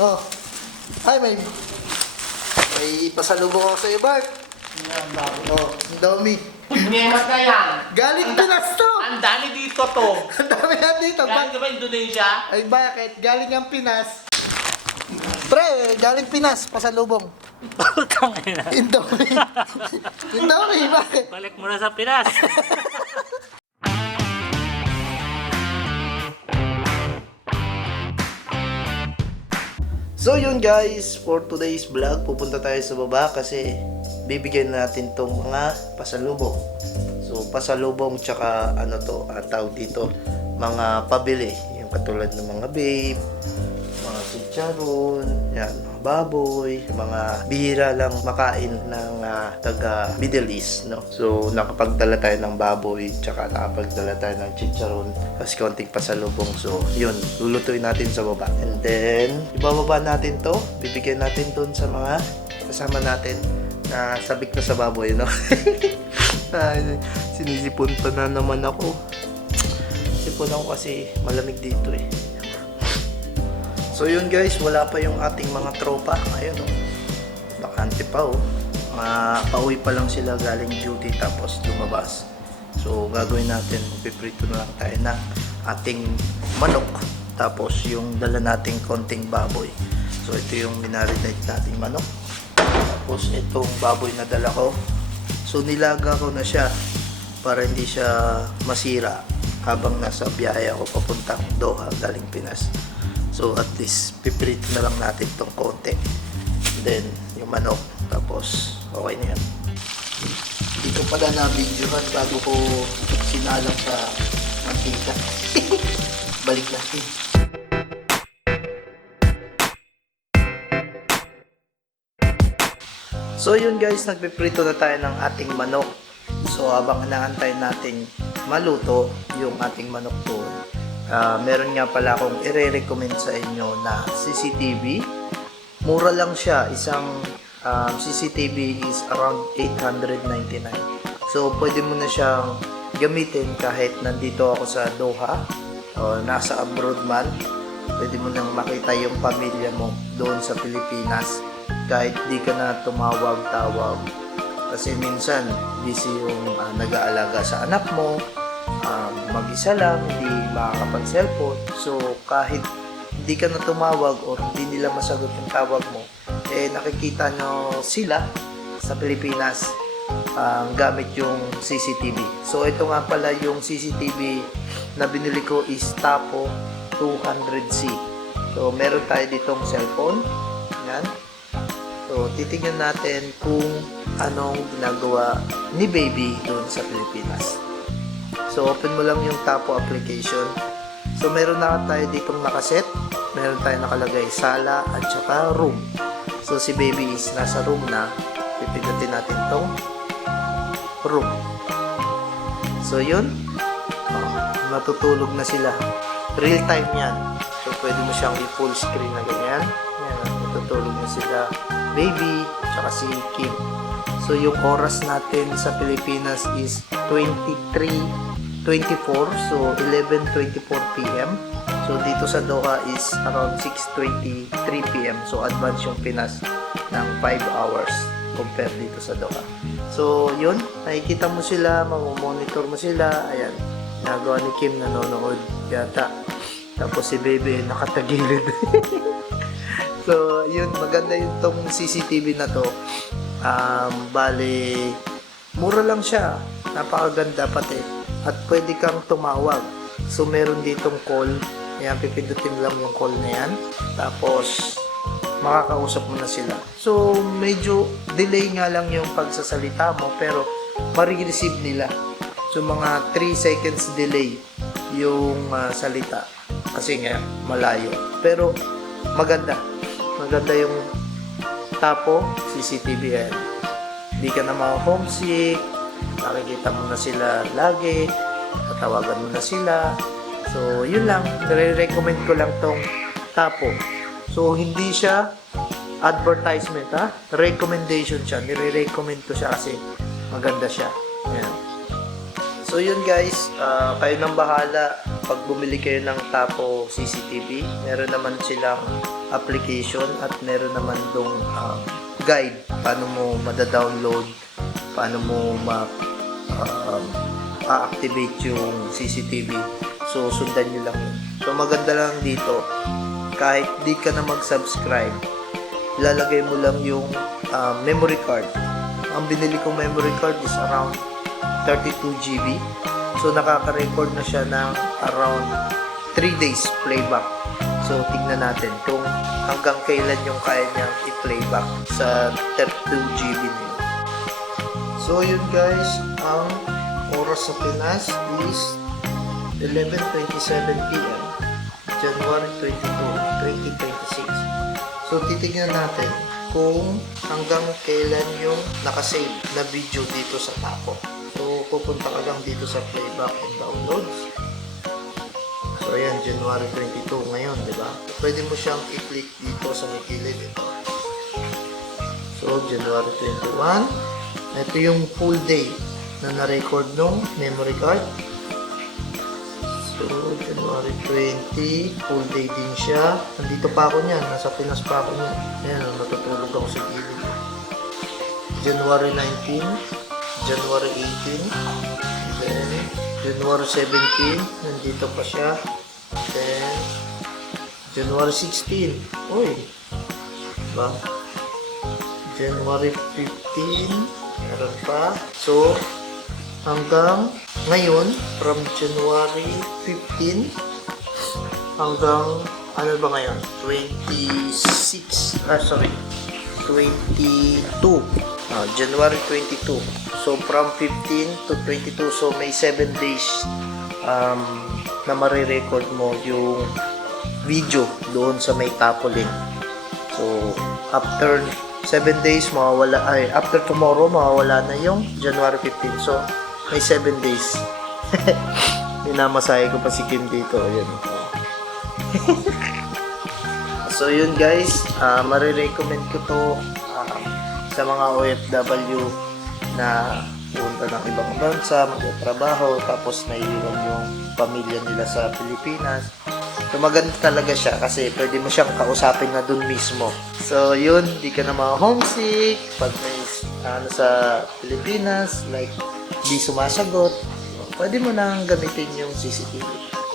Oh. Ay, may pasalubong ako sa iyo, Bart. Oh, ang dami. Nyemas na yan. Galing Pinas to. Ang dami dito to. Ang dami na dito. Galing ka ba Indonesia? Ay, bakit? Galing ang Pinas. Pre, galing Pinas, pasalubong. Tangina. Indomie. Indomie, bakit? Balik mo na sa Pinas. So yun guys, for today's vlog, pupunta tayo sa baba kasi bibigyan natin tong mga pasalubong. So pasalubong tsaka ano to, ang tawag dito, mga pabili. Yung katulad ng mga babe, mga chicharon, yan, mga baboy, mga bihira lang makain ng taga Middle East, no? So nakapagdala tayo ng baboy tsaka nakapagdala tayo ng chicharon tapos konting pasalubong. So yun, lulutuin natin sa baba and then ibababa natin to, bibigyan natin dun sa mga kasama natin na sabik na sa baboy, no? Sinisipon pa na naman ako. Sipon ako kasi malamig dito eh. So yun guys, wala pa yung ating mga tropa. Ayun oh. Bakante pa oh. Pauwi pa lang sila galing duty tapos lumabas. So gagawin natin, piprito na lang tayo ng ating manok. Tapos yung dala nating konting baboy. So ito yung minarinate nating manok. Tapos itong baboy na dala ko. So nilaga ko na siya para hindi siya masira habang nasa biyahe ako papuntang Doha galing Pinas. So at least piprito na lang natin tong konti. Then yung manok. Tapos okay na yan. Dito pala na videohan bago ko sinalang sa mantika. Balik natin. So yun guys, nagpiprito na tayo ng ating manok. So habang inaantay natin maluto yung ating manok doon, meron nga pala akong i-recommend sa inyo na CCTV. Mura lang siya. Isang CCTV is around 899. So pwede mo na siyang gamitin kahit nandito ako sa Doha o nasa abroad man. Pwede mo nang makita yung pamilya mo doon sa Pilipinas kahit di ka na tumawag-tawag. Kasi minsan busy yung nag-aalaga sa anak mo, mag-isa lang, hindi makakapag-cellphone. So kahit hindi ka na tumawag o hindi nila masagot yung tawag mo, eh nakikita nyo sila sa Pilipinas gamit yung CCTV. So ito nga pala yung CCTV na binili ko is Tapo 200C. So meron tayo ditong cellphone. Yan. So titingnan natin kung anong ginagawa ni baby doon sa Pilipinas. So open mo lang yung Tapo application. So meron na tayo ditong nakaset. Meron tayo nakalagay sala at saka room. So si baby is nasa room na. Pipindutin natin tong room. So yun. Natutulog na sila. Real time yan. So pwede mo siyang i-full screen na ganyan. Yan. Natutulog na sila. Baby at saka si Kim. So yung oras natin sa Pilipinas is 23:24, so 11:24 PM. So dito sa Doha is around 6:23 PM. So advance yung Pinas ng 5 hours compare dito sa Doha. So yun, nakikita mo sila, mamomonitor mo sila. Ayan, nagawa ni Kim, nanonood yata. Tapos si baby nakatagilid. So yun, maganda yung tong CCTV na to. Bale, mura lang siya. Napakaganda pati. At pwede kang tumawag. So meron ditong call. Ayan, pipindutin lang yung call na yan. Tapos makakausap mo na sila. So medyo delay nga lang yung pagsasalita mo, pero marireceive nila. So mga 3 seconds delay yung salita. Kasi nga malayo. Pero maganda. Maganda yung Tapo CCTV yan. Hindi ka na ma-homesick, nakikita mo na sila lagi, tatawagan mo na sila. So yun lang, nire-recommend ko lang tong Tapo. So hindi siya advertisement ha, recommendation siya, nire-recommend ko siya kasi maganda siya. Ayan. So yun guys, kayo nang bahala pag bumili kayo ng Tapo CCTV, meron naman silang application at meron naman dong guide paano mo mada-download, paano mo ma-activate yung CCTV. So, sundan nyo lang yun. So, maganda lang dito, kahit di ka na mag-subscribe, ilalagay mo lang yung memory card. Ang binili kong memory card is around 32 GB. So, nakaka-record na siya ng around 3 days playback. So, tignan natin kung hanggang kailan yung kaya niyang i-playback sa 32 GB niyo. So, yun guys, ang oras sa Pinas is 11:27 PM, January 22, 2026. So, titignan natin kung hanggang kailan yung nakasave na video dito sa Tapo. So, pupunta ka lang dito sa playback and downloads. So, ayan, January 22 ngayon, di ba? Pwede mo siyang i-click dito sa may gilid ito. So, January 21. Ito yung full day na na-record nung memory card. So, January 20, full day din siya. Nandito pa ako niyan, nasa Pinas pa ako niyan. Ayan, natutulog ako sa gilid. January 19, January 18, then January 17, nandito pa siya. Then, January 16, uy, diba? January 15, meron pa. So, hanggang ngayon, from January 15 hanggang, ano ba ngayon? 22. January 22. So, from 15 to 22. So, may 7 days na marirecord mo yung video doon sa may Tapo link. So, after 7 days, after tomorrow, mawawala na yung January 15. So, may 7 days. Minamasahe ko pa si Kim dito. Ayan. So, yun guys. Marirecommend ko to sa mga OFW na pupunta ng ibang bansa, magtatrabaho, tapos naiiwan yung pamilya nila sa Pilipinas. So, maganda talaga siya kasi pwede mo siyang kausapin na dun mismo. So, yun, di ka na ma-homesick pag may sa Pilipinas, like, di sumasagot, pwede mo nang gamitin yung CCTV.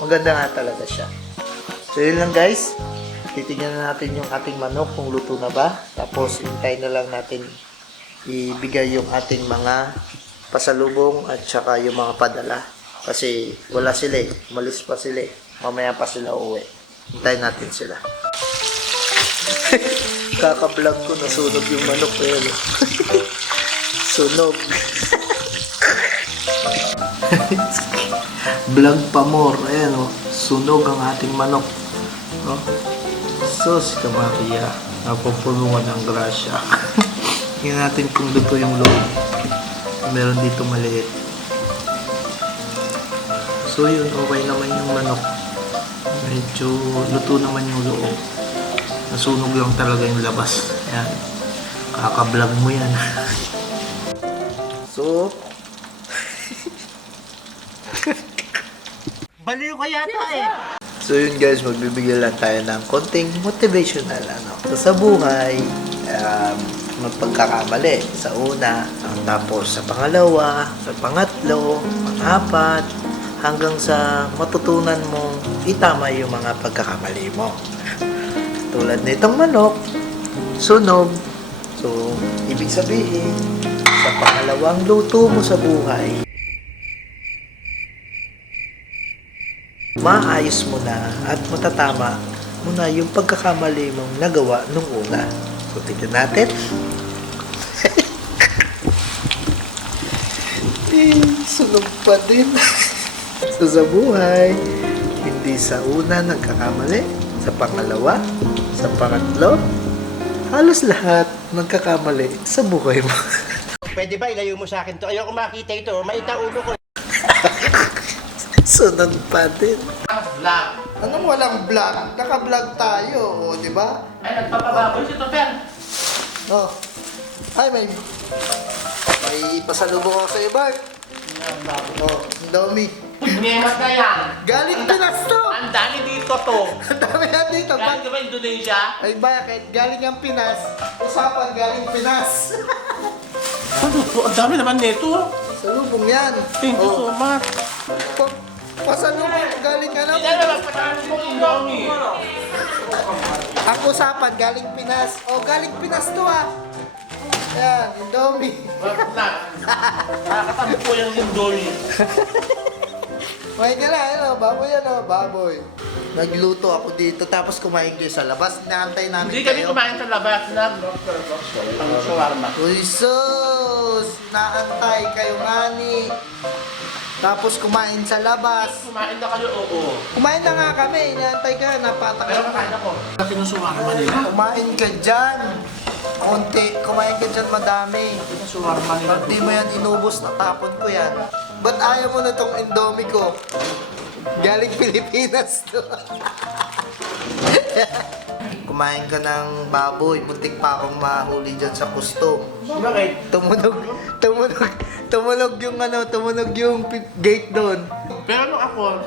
Maganda nga talaga siya. So, yun lang guys. Titignan na natin yung ating manok kung luto na ba. Tapos, hintayin na lang natin ibigay yung ating mga pasalubong at saka yung mga padala. Kasi wala sila eh. Umalis pa sila eh. Mamaya pa sila uwi. Hintayin natin sila. Kaka-vlog ko, nasunog yung manok ko yun. Sunog. Vlog pa more. Ayan o. Sunog ang ating manok. No? Sus, Maria. Napupulungan ng grasya. Tingnan natin kung luto yung loob. Meron dito maliit. So yun, okay naman yung manok. Medyo luto naman yung loob. Nasunog lang talaga yung labas. Yan. Kaka-vlog mo yan. So, Baliw ka yata eh. so yun guys, magbibigay lang tayo ng konting motivational sa buhay. Magpagkakamali sa una, tapos sa pangalawa, sa pangatlo, pang-apat, hanggang sa matutunan mong itama yung mga pagkakamali mo. Tulad nitong manok, sunog. So, ibig sabihin, sa pangalawang luto mo sa buhay, maayos mo na at matatama mo na yung pagkakamali mong nagawa nung una. So, tignan natin. Sunog pa din. So, sa buhay, hindi sa una nagkakamali, sa pangalawa, sa pangatlo, halos lahat nagkakamali sa buhay mo. Pwede ba ilayo mo sa akin to? Ayoko makita ito. Maita ulo ko. Sunog pa din. Ang vlog. Anong walang vlog? Naka-vlog tayo, o, di ba? Ay, nagpapababoy si Toper. Oh. Ay, may pasalubong ako sa iyo, Bart. Oh, ang dami. Nemat na yan. Galing Pinas to! Ang dami dito to. Ang dami na dito. Galing ka ba Indonesia? Ay bakit? Galing ang Pinas. Usapan galing Pinas. Ano po? Ang dami naman nito. Salubong yan. Thank you so much. Pasalubong galing ano? Hindi na naman patahan mo Indomie. Ang usapan galing Pinas. Oh, galing Pinas to ah. Yan, Indomie. Bakit na? Nakakatabi po yung Indomie. May ka na, ano, baboy ano, baboy. Nagluto ako dito, tapos kumain kayo sa labas. Inaantay namin Hindi kami kumain sa labas na ang shawarma. Uy, sus! Inaantay kayo ngani. Tapos kumain sa labas. Kumain na kayo, oo. Kumain na nga kami, inaantay ka, napatak. Pero kakain ako. Kasi nung shawarma nila. Kumain ka dyan. Konti, kumain ka dyan madami. Yung shawarma nila. Pag di mo yan inubos, natapon ko yan. Ba't ayaw mo na tong Indomie ko? Galing Pilipinas to. Kumain ka ng baboy, muntik pa akong mahuli dyan sa kusto. Bakit? Tumunog yung gate doon. Pero nung ako,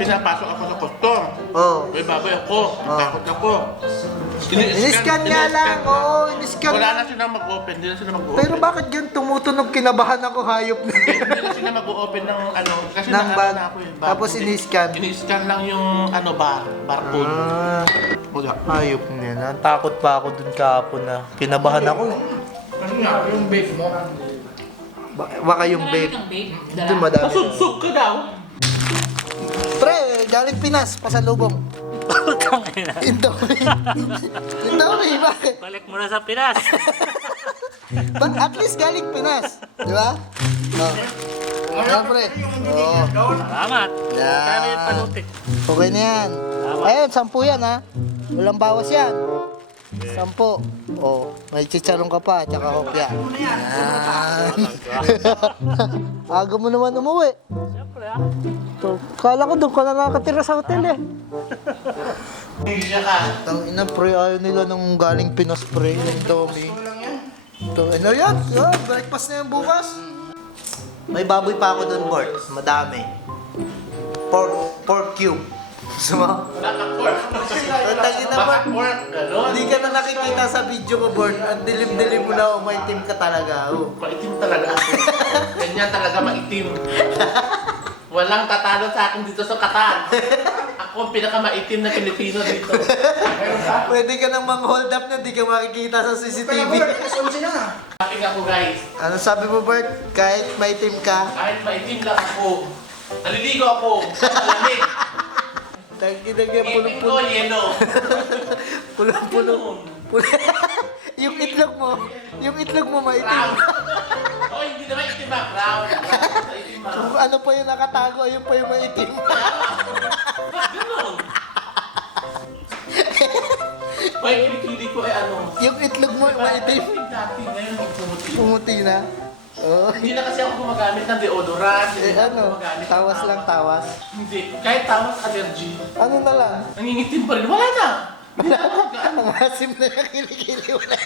pinapasok ako sa customer. Oh. May baboy ako, takot ako. Iniscan nga lang, oo, iniscan Wala na lang. sila mag-open, hindi na sila mag-open. Pero bakit yan tumutunog, kinabahan ako, hayop na. Hindi na sila mag-open ng ano, kasi Ng bag. na ako eh. Tapos ini-scan. Ini-scan lang yung ano barcode. Wala. Hayop nila. Takot pa ako dun kahapon na. Kinabahan ako. Kasi nga, yung bake mo. Baka yung vape. Ito madami. Pasudsug ka daw. Pre, galing Pinas, pasalubong. Putang ina. Indomie. Indomie, bakit? Balik mo na sa Pinas. At least galing Pinas. Di ba? Oh. Ano, pre? Oh. Salamat. Yan. Kaya may panutik. Okay na yan. Ayun, 10 yan ha. Walang bawas yan. 10. Oh, may chicharong ka pa, tsaka hopya. Yan. Aga mo naman umuwi. Siyempre ah. So, kala ko doon ka na nakatira sa hotel eh. Hindi ka. Tang ina pre, ayaw nila nung galing Pinas pre, yung Tommy. Ito, ano yan? Yeah, breakfast na yan bukas. May baboy pa ako doon, Bort. Madami. Pork cube. Gusto mo? Naka-pork. Tangin na, Bort. Naka-pork. Ganon. Hindi ka na nakikita sa video ko, Bort. Ang dilim-dilim mo na, umaitim ka talaga. Oh. Maitim talaga ako. Ganyan talaga maitim. Walang tatalo sa akin dito sa Qatar. Ako ang pinakamaitim na Pilipino dito. Pwede ka nang mang-hold up na, di ka makikita sa CCTV. Sabi ako guys, Ano sabi mo, Bert? Kahit maitim ka, kahit maitim lang ako, naliligo ako, malamig. tangin na Ngipin ko, yelo. Pulong-pulong. yung itlog mo maitim. Brown. Oh, hindi naman itim ba? Brown. Maitim ba? Kung ano pa yung nakatago, ayun pa yung maitim. Ganon. May kilikili ko ay ano. yung itlog mo maitim. Dati ngayon, pumuti. Pumuti na. Oh. Hindi na kasi ako gumagamit ng deodorant. Hindi Eh na ako ano, gumagamit ng tawas lang tawas. Hindi. Kahit tawas allergy. Ano na lang? Nangingitim pa rin. Wala na. Ang asim na yung kilikili mo na.